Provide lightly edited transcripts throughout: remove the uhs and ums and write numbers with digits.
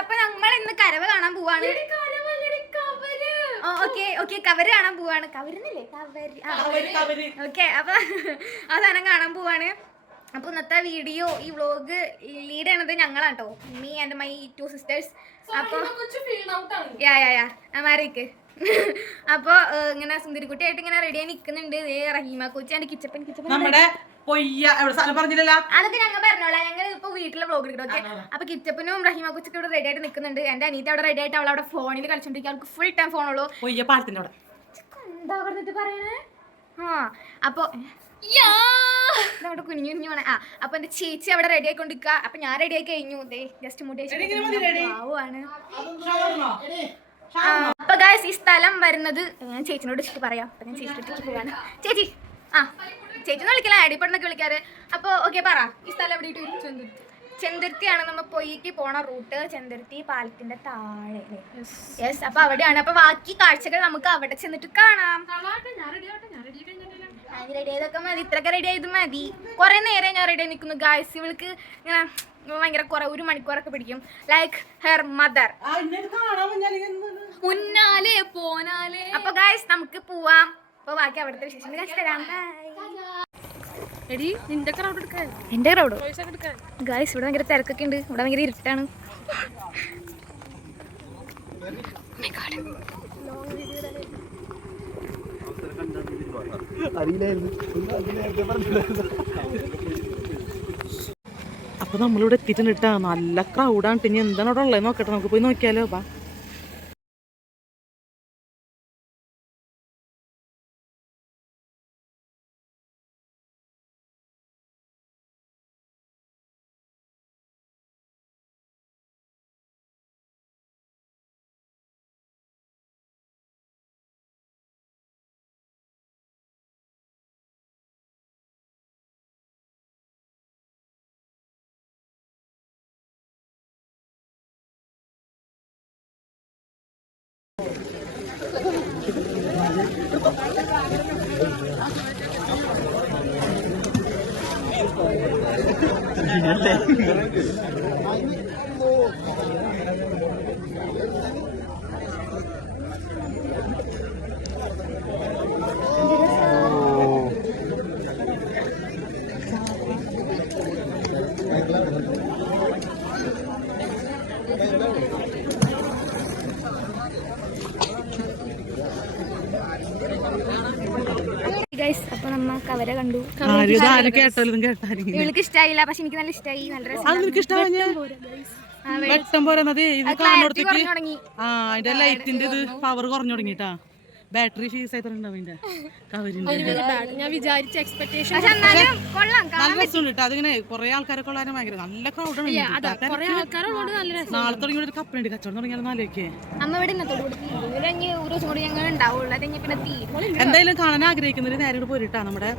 അപ്പൊ നമ്മൾ ഇന്ന് കരവ കാണാൻ പോവാണ്. ഓക്കെ കവര് കാണാൻ പോവാണ്. കവരുന്നില്ലേ? കവര്. ഓക്കെ അപ്പൊ ആ സാധനം കാണാൻ പോവാണ്. അപ്പൊ ഇന്നത്തെ വീഡിയോ ഈ വ്ളോഗ് ലീഡ് ചെയ്യണത് ഞങ്ങളാട്ടോ, മീ ആൻഡ് മൈ 2 സിസ്റ്റേഴ്സ്. അപ്പൊ മാറിക്ക് അപ്പൊ ഇങ്ങനെ സുന്ദരിക്കുട്ടിയായിട്ട് ഇങ്ങനെ റെഡി ആയി നിക്കുന്നുണ്ട്. റഹീമ കൊച്ചി ആൻഡ് കിച്ചപ്പൻ അതൊക്കെ ഞങ്ങൾ പറഞ്ഞോളാം. ഞങ്ങൾ ഇപ്പൊ വീട്ടിലെ വ്ളോഗ് എടുക്കണം. ഓക്കെ അപ്പൊ കിച്ചപ്പനും റഹീമ കൊച്ചൊക്കെ ഇവിടെ റെഡി ആയിട്ട് നിൽക്കുന്നുണ്ട്. എന്റെ അനീത അവിടെ റെഡി ആയിട്ട് അവൾ അവിടെ ഫോണിൽ കളിച്ചോണ്ടിരിക്കും. അവൾക്ക് ഫുൾ ടൈം ഫോണുള്ളൂ. എന്താ പറഞ്ഞിട്ട് പറയണേ? അപ്പൊ കുഞ്ഞു കുഞ്ഞു വേണേ. അപ്പൊ എന്റെ ചേച്ചി അവിടെ റെഡി ആയിക്കൊണ്ടിരിക്കുക. അപ്പൊ ഞാൻ റെഡി ആയി കഴിഞ്ഞു. ജസ്റ്റ് മുടി ആവുകയാണ്. അപ്പൊ ഗൈസ് ഈ സ്ഥലം വരുന്നത് ഞാൻ ചേച്ചിനോട് ഇഷ്ടം പറയാം. അപ്പൊ ഞാൻ ചേച്ചിട്ട് പോവാണ്. ചേച്ചി ചേച്ചി വിളിക്കല അടിപ്പെടുന്നൊക്കെ വിളിക്കാറ്. അപ്പൊ ഓക്കെ പറ, ഈ സ്ഥലം എവിടെ? ചെന്തുരുത്തിയാണ് നമ്മ പൊയ്ക്ക് പോണ റൂട്ട്. ചെന്തുരുത്തി പാലത്തിന്റെ താഴെ. യെസ് അപ്പൊ അവിടെയാണ്. അപ്പൊ ബാക്കി കാഴ്ചകൾ നമുക്ക് അവിടെ ചെന്നിട്ട് കാണാം. റെഡി ആയതൊക്കെ മതി, ഇത്രയൊക്കെ റെഡി ആയത് മതി. കുറെ നേരം ഞാൻ റെഡി ആയി നിൽക്കുന്നു ഗായ്സ്. ഇവൾക്ക് ഇങ്ങനെ ഭയങ്കര കുറെ 1 മണിക്കൂറൊക്കെ പിടിക്കും. Like her mother. അപ്പൊ ഗായ്സ് നമുക്ക് പോവാം. അപ്പൊ ബാക്കി അവിടുത്തെ വിശേഷം തരാം. എന്റെ ക്രൗഡ് ഗായ്സ് ഇവിടെ ഭയങ്കര തിരക്കൊക്കെ ഉണ്ട്. ഇവിടെ ഭയങ്കര ഇരുട്ടാണ്. അപ്പൊ നമ്മളിവിടെ എത്തിയിട്ടുണ്ട് കേട്ടോ. നല്ല ക്രൗഡാണ്. ഇനി എന്താണ് അവിടെ ഉള്ളത് നോക്കട്ടെ, നമുക്ക് പോയി നോക്കിയാലോ. ബാ അപ്പൊ നമ്മ കവര കണ്ടു. ഇവൾക്ക് ഇഷ്ടായില്ല, പക്ഷെ എനിക്ക് നല്ല ഇഷ്ടമായി. നല്ല അതിന്റെ ലൈറ്റിന്റെ ഇത് പവർ കുറഞ്ഞു തുടങ്ങിട്ടാ. ബാറ്ററി ഫീസ് ആയിട്ടുണ്ടാവും. ഞാൻ വിചാരിച്ച എക്സ്പെക്ടേഷൻ അതിങ്ങനെ കുറെ ആൾക്കാരൊക്കെ ഉള്ള ഭയങ്കര നല്ല ക്രൗഡാണ്. നാളെ തുടങ്ങി ഒരു കപ്പലുണ്ട് കച്ചവടം തുടങ്ങിയാലും നാലേക്ക്. എന്തായാലും കാണാൻ ആഗ്രഹിക്കുന്നൊരു നേരെ കൂടെ പോരിട്ടാ. നമ്മുടെ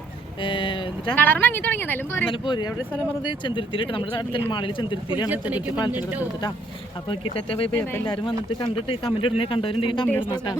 പോരി അവിടെ സ്ഥലം പറഞ്ഞത് ചെന്തുരുത്തിയിലിട്ട്. നമ്മുടെ അടുത്ത മാളിൽ ചെന്തുരുത്തിയിലാണ്. ചെന്തുരുത്തി പാലത്തിന്റെ എടുത്തിട്ടാ. അപ്പൊ കിട്ട വൈബ്. അപ്പൊ എല്ലാരും വന്നിട്ട് കണ്ടിട്ട് കമന്റ് ഇടുന്നേ കണ്ടവരുണ്ടെങ്കിൽ കമന്റ് ഇടുന്നോട്ടാ.